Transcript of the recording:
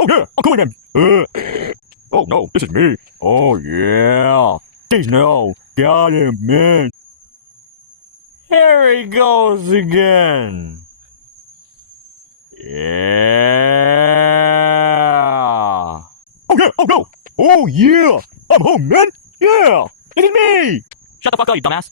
Oh yeah, I'm coming in. Oh no, this is me. Oh yeah. Jeez no. Got him, man. Here he goes again. Yeah. Oh yeah, oh no. Oh yeah. I'm home, man. Yeah. It is me. Shut the fuck up, you dumbass.